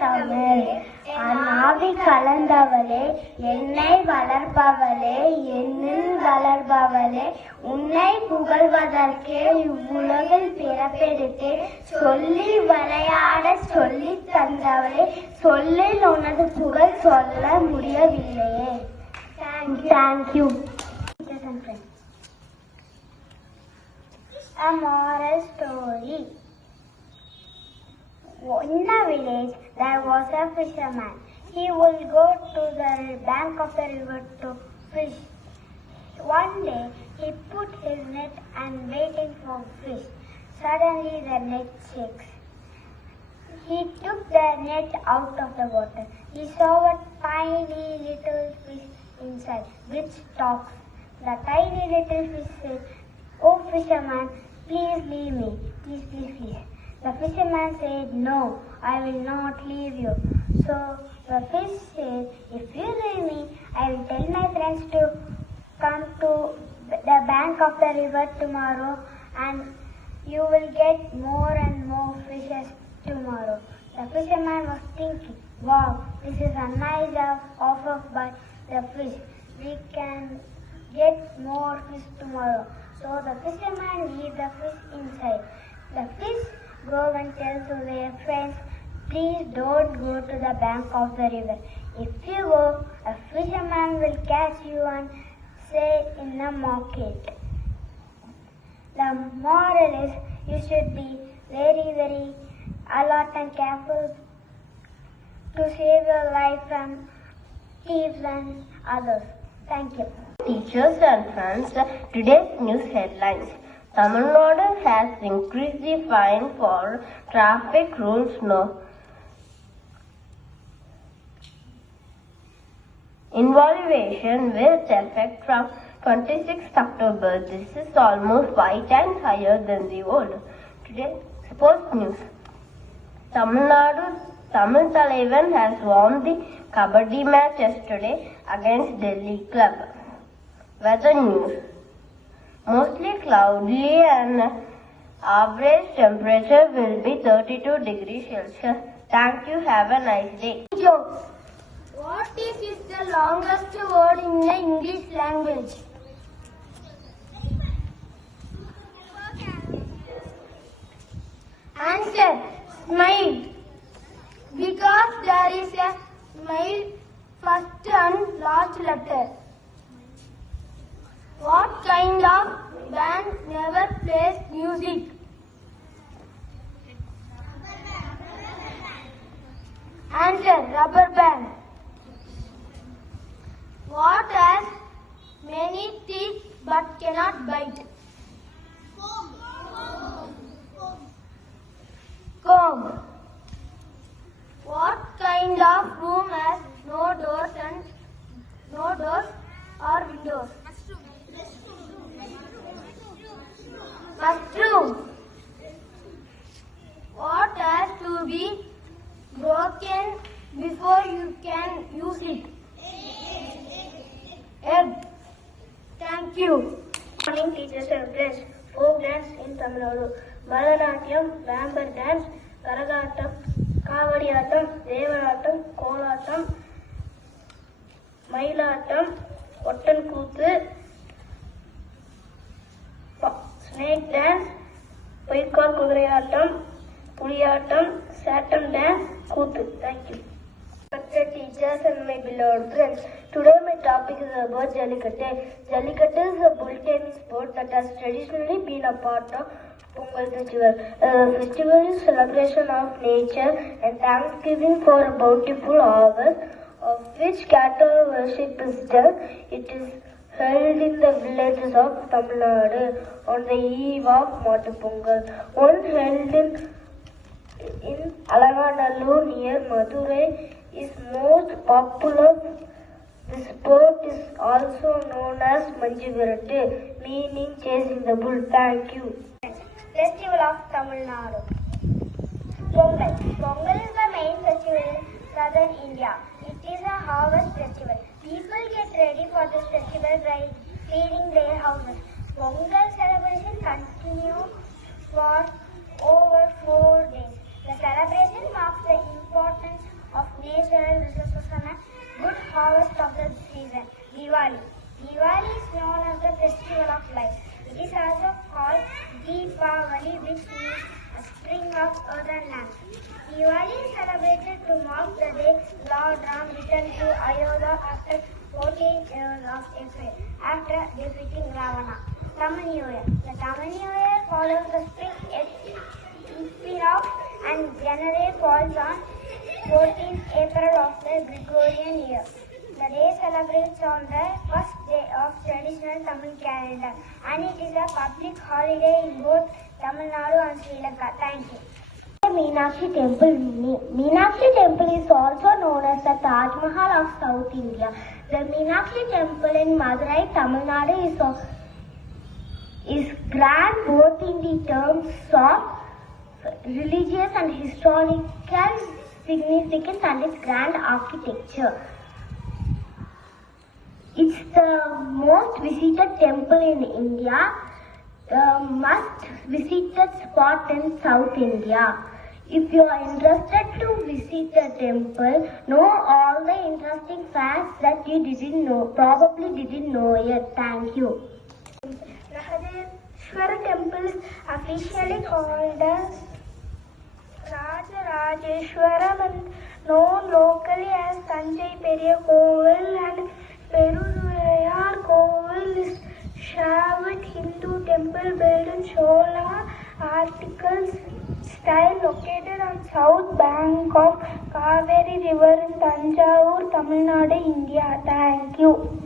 தமிழ். ஆவி கலந்தவளே, என்னை வளர்ப்பவளே, என்னில் வளர்பவளே, உன்னை புகழ்வதற்கே இவ்வுலகில் பிறப்பெடுத்து சொல்லி விளையாட சொல்லி தந்தவளே, சொல்லில் உனது புகழ் சொல்ல முடியவில்லையே. Thank you. Teachers and friends. A moral story. In a village, there was a fisherman. He would go to the bank of the river to fish. One day, he put his net and waiting for fish. Suddenly, the net shakes. He took the net out of the water. He saw a tiny little fish inside, which talks. The tiny little fish said, "Oh fisherman, please leave me. Please, please, please." The fisherman said, "No, I will not leave you." So the fish said, "If you leave me, I will tell my friends to come to the bank of the river tomorrow, and you will get more and more fishes tomorrow." The fisherman was thinking, "Wow, this is a nice offer by the fish. We can get more fish tomorrow." So the fisherman leaves the fish inside. The fish go and tell to their friends, "Please don't go to the bank of the river. If you go, a fisherman will catch you and sell in the market." The moral is, you should be very, very alert and careful to save your life from thieves and others. Thank you. Teachers and friends, today's news headlines. Tamilnadu has increased the fine for traffic rules involvation with effect from 26th October. This is almost 5 times higher than the old. Today, sports news. Tamil Talaivan has won the Kabaddi match yesterday against Delhi club. Weather news. Mostly cloudy and average temperature will be 32 degrees Celsius. Thank you. Have a nice day. What is the longest word in the English language? Answer: smile. Because there is a smile first and last letter. What kind of band never plays music? Answer: rubber band. What has many teeth but cannot bite? Comb. What kind of room has no doors or windows? Mushroom. What has to be broken before you can use it? Egg. Thank you. Good morning, teachers and friends. Folk dance in Tamilnadu. Bharatanatyam, Bambar dance, Karagatam, Kavadiyatam, Devanatam, Kolatam, Mailatam, Ottan Kuthu, snake dance, Poikal Kudurayatam, Puliyatam, Satam dance, Kuthu. Thank you. Respected teachers and my beloved friends, today my topic is about Jallikattu. Jallikattu is a bull taming sport that has traditionally been a part of Pongal festival. The festival is celebration of nature and thanksgiving for a bountiful harvest of which cattle worship is done. It is held in the villages of Tamilnadu on the eve of Matu Pongal. One held in Alaganallur near Madurai is most popular. The sport is also known as Manjivirattu, meaning chasing the bull. Thank you. Festival of Tamil Nadu. Pongal. Pongal is the main festival in southern India. It is a harvest festival. People get ready for this festival by cleaning their houses. Pongal celebration continues for over 4 days. The celebration marks the importance of natural resources and a good harvest of the season. Diwali. Diwali is known as the festival of light. It is also called Deepavali, which means a spring of earthen lamp. Diwali is celebrated to mark the day Lord Ram returned to Ayodhya after 14 years of exile, after defeating Ravana. Tamil New Year. The Tamil New Year follows the spring equinox and generally falls on 14th April of the Gregorian year. The day celebrates on the first day of traditional Tamil calendar and it is a public holiday in both Tamilnadu and Sri Lanka. Thank you. Meenakshi Temple. Meenakshi Temple is also known as the Taj Mahal of South India. The Meenakshi Temple in Madurai, Tamil Nadu is grand both in the terms of religious and historical significance and its grand architecture. It's the most visited temple in India, the must visited spot in South India. If you are interested to visit the temple, know all the interesting facts that you probably didn't know yet. Thank you. Mahadeshwara temple is officially called as Rajarajeshwaram and known locally as Sanjay Periya Kovil and Perurayar Kovil is Shaiva Hindu temple built in Chola articles style located on south bank of Kaveri river in Tanjavur, Tamil Nadu, India. Thank you.